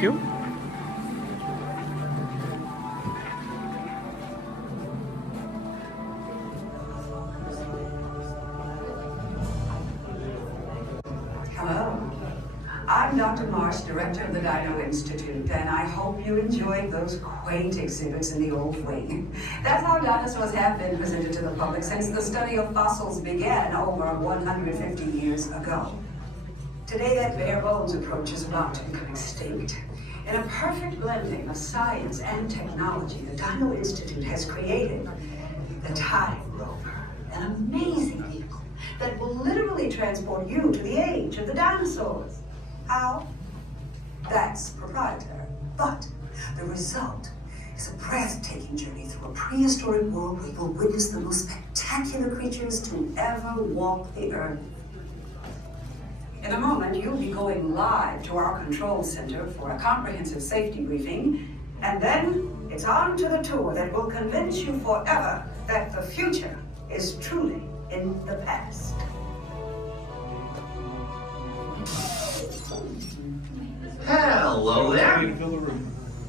Thank you. Hello. I'm Dr. Marsh, director of the Dino Institute, and I hope you enjoyed those quaint exhibits in the old wing. That's how dinosaurs have been presented to the public since the study of fossils began over 150 years ago. Today, that bare bones approach is about to become extinct. In a perfect blending of science and technology, the Dino Institute has created the Time Rover, an amazing vehicle that will literally transport you to the age of the dinosaurs. How? That's proprietary. But the result is a breathtaking journey through a prehistoric world where you'll witness the most spectacular creatures to ever walk the earth. In a moment, you'll be going live to our control center for a comprehensive safety briefing, and then it's on to the tour that will convince you forever that the future is truly in the past. Hello there.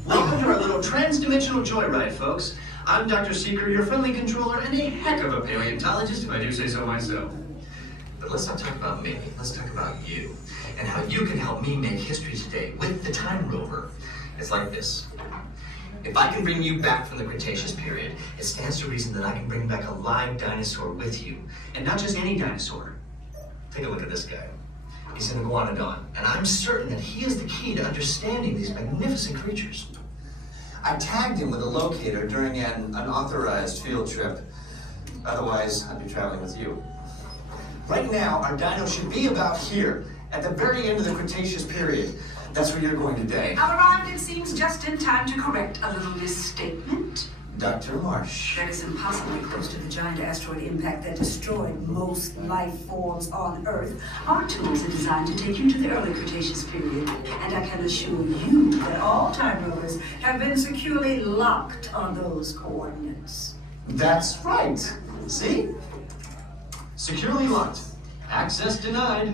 Welcome to our little trans-dimensional joyride, folks. I'm Dr. Seeker, your friendly controller, and a heck of a paleontologist, if I do say so myself. But let's not talk about me. Let's talk about you and how you can help me make history today with the Time Rover. It's like this. If I can bring you back from the Cretaceous period, it stands to reason that I can bring back a live dinosaur with you. And not just any dinosaur. Take a look at this guy. He's an iguanodon, and I'm certain that he is the key to understanding these magnificent creatures. I tagged him with a locator during an unauthorized field trip. Otherwise, I'd be traveling with you. Right now, our dino should be about here, at the very end of the Cretaceous period. That's where you're going today. I've arrived, it seems, just in time to correct a little misstatement. Dr. Marsh. That is impossibly close to the giant asteroid impact that destroyed most life forms on Earth. Our tools are designed to take you to the early Cretaceous period, and I can assure you that all time rovers have been securely locked on those coordinates. That's right. See? Securely locked. Access denied.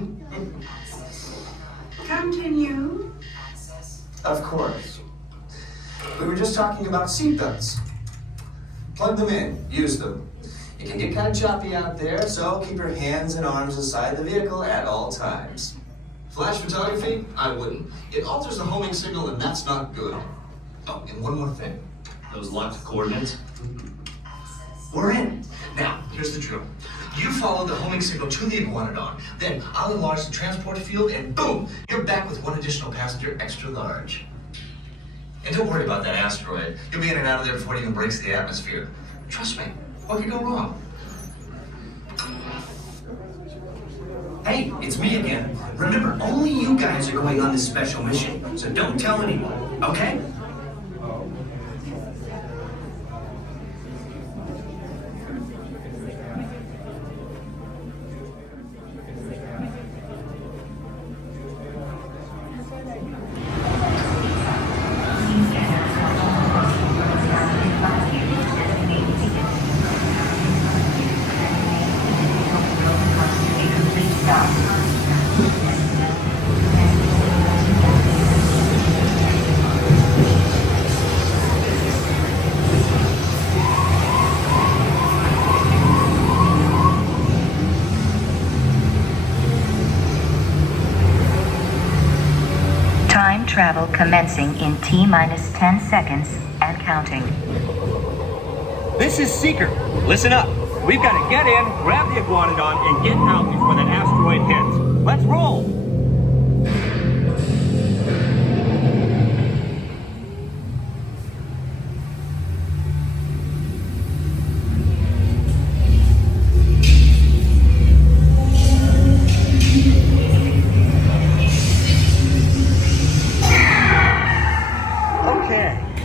Continue. Of course. We were just talking about seatbelts. Plug them in, use them. It can get kind of choppy out there, so keep your hands and arms inside the vehicle at all times. Flash photography? I wouldn't. It alters the homing signal, and that's not good. Oh, and one more thing. Those locked coordinates? We're in. Now, here's the drill. You follow the homing signal to the iguanodon, then I'll enlarge the transport field, and boom, you're back with one additional passenger extra large. And don't worry about that asteroid. You'll be in and out of there before it even breaks the atmosphere. Trust me, what could go wrong? Hey, it's me again. Remember, only you guys are going on this special mission, so don't tell anyone, okay? Travel commencing in T-minus 10 seconds and counting. This is Seeker. Listen up. We've got to get in, grab the iguanodon, and get out before that asteroid hits. Let's roll!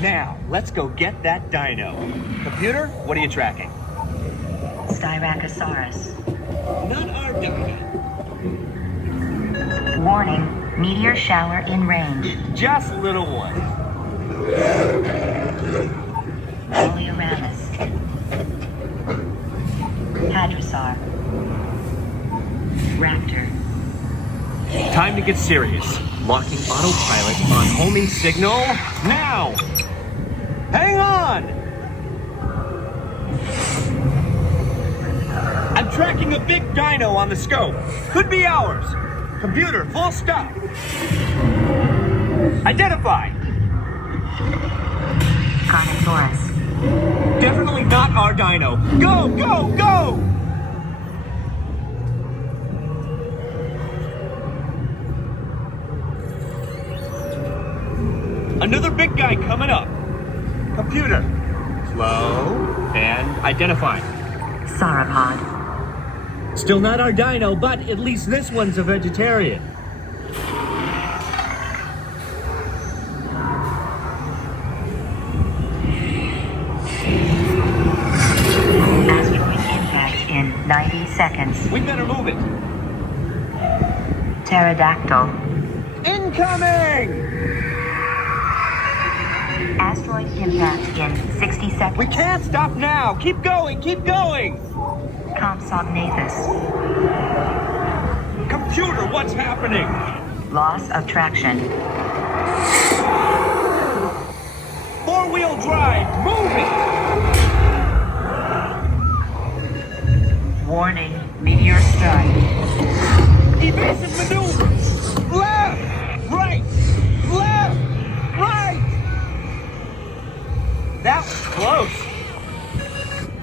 Now, let's go get that dino. Computer, what are you tracking? Styracosaurus. Not our dino. Warning, meteor shower in range. Just little one. Oleoramus. Hadrosaur. Raptor. Time to get serious. Locking autopilot on homing signal now! Hang on! I'm tracking a big dino on the scope. Could be ours. Computer, full stop. Identify. Carnotaurus. Definitely not our dino. Go, go, go! Another big guy coming up. Computer, slow and identify. Sauropod. Still not our dino, but at least this one's a vegetarian. Asteroid impact in 90 seconds. We better move it. Pterodactyl. Incoming! Asteroid impact in 60 seconds. We can't stop now. Keep going, keep going. Compsognathus. Computer, what's happening? Loss of traction. Four-wheel drive, move it! Warning, meteor strike. Evasive maneuver! Left! Right! Left! Right! That was close.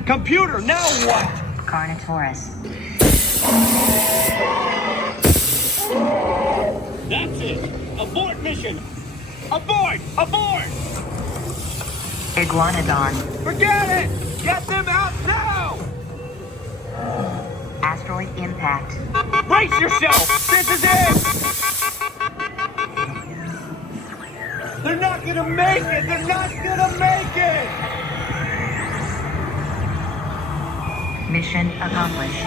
Computer, now what? Carnotaurus. That's it! Abort mission! Abort! Abort! Iguanodon. Forget it! Get them out now! Asteroid impact. Brace yourself! This is it! They're not gonna make it! They're not gonna make it! Mission accomplished.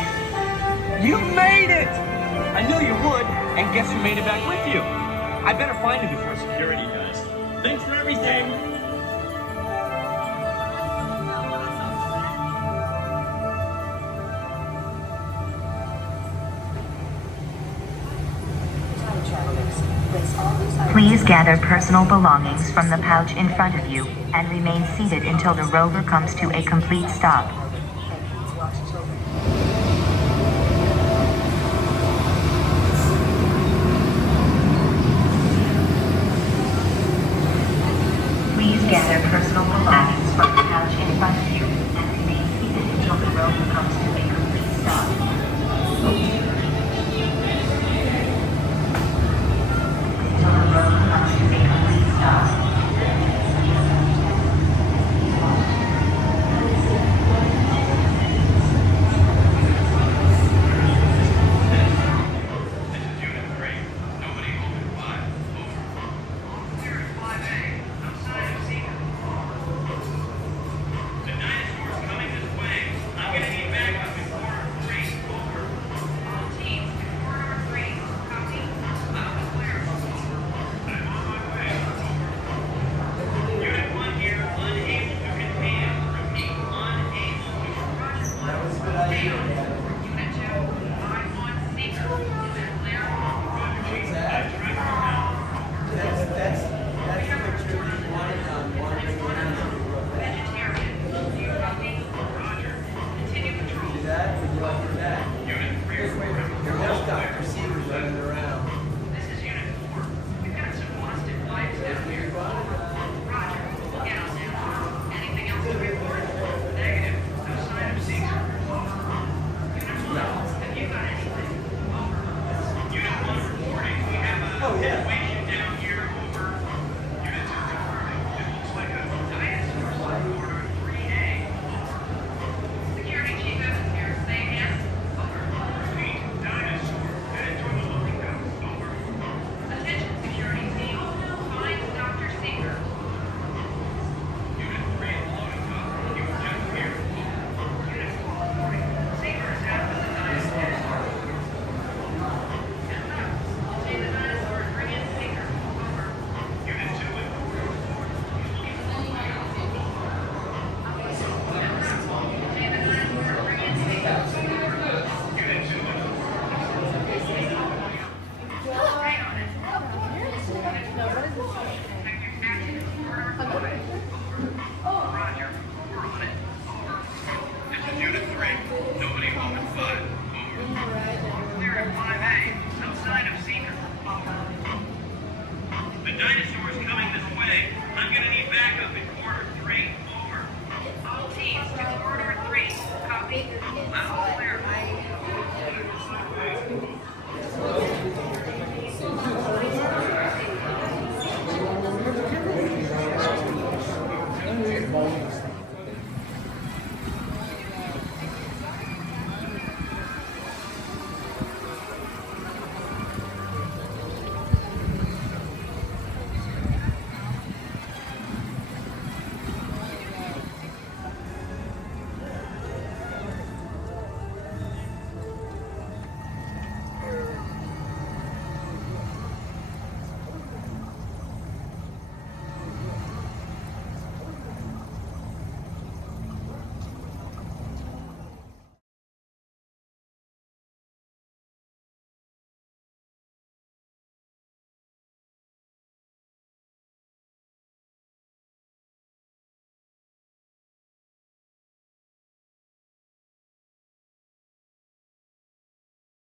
You made it! I knew you would, and guess who made it back with you? I better find him before security does. Thanks for everything! Please gather personal belongings from the pouch in front of you and remain seated until the rover comes to a complete stop. Please gather personal belongings from the pouch in front of you and remain seated until the rover comes to a complete stop.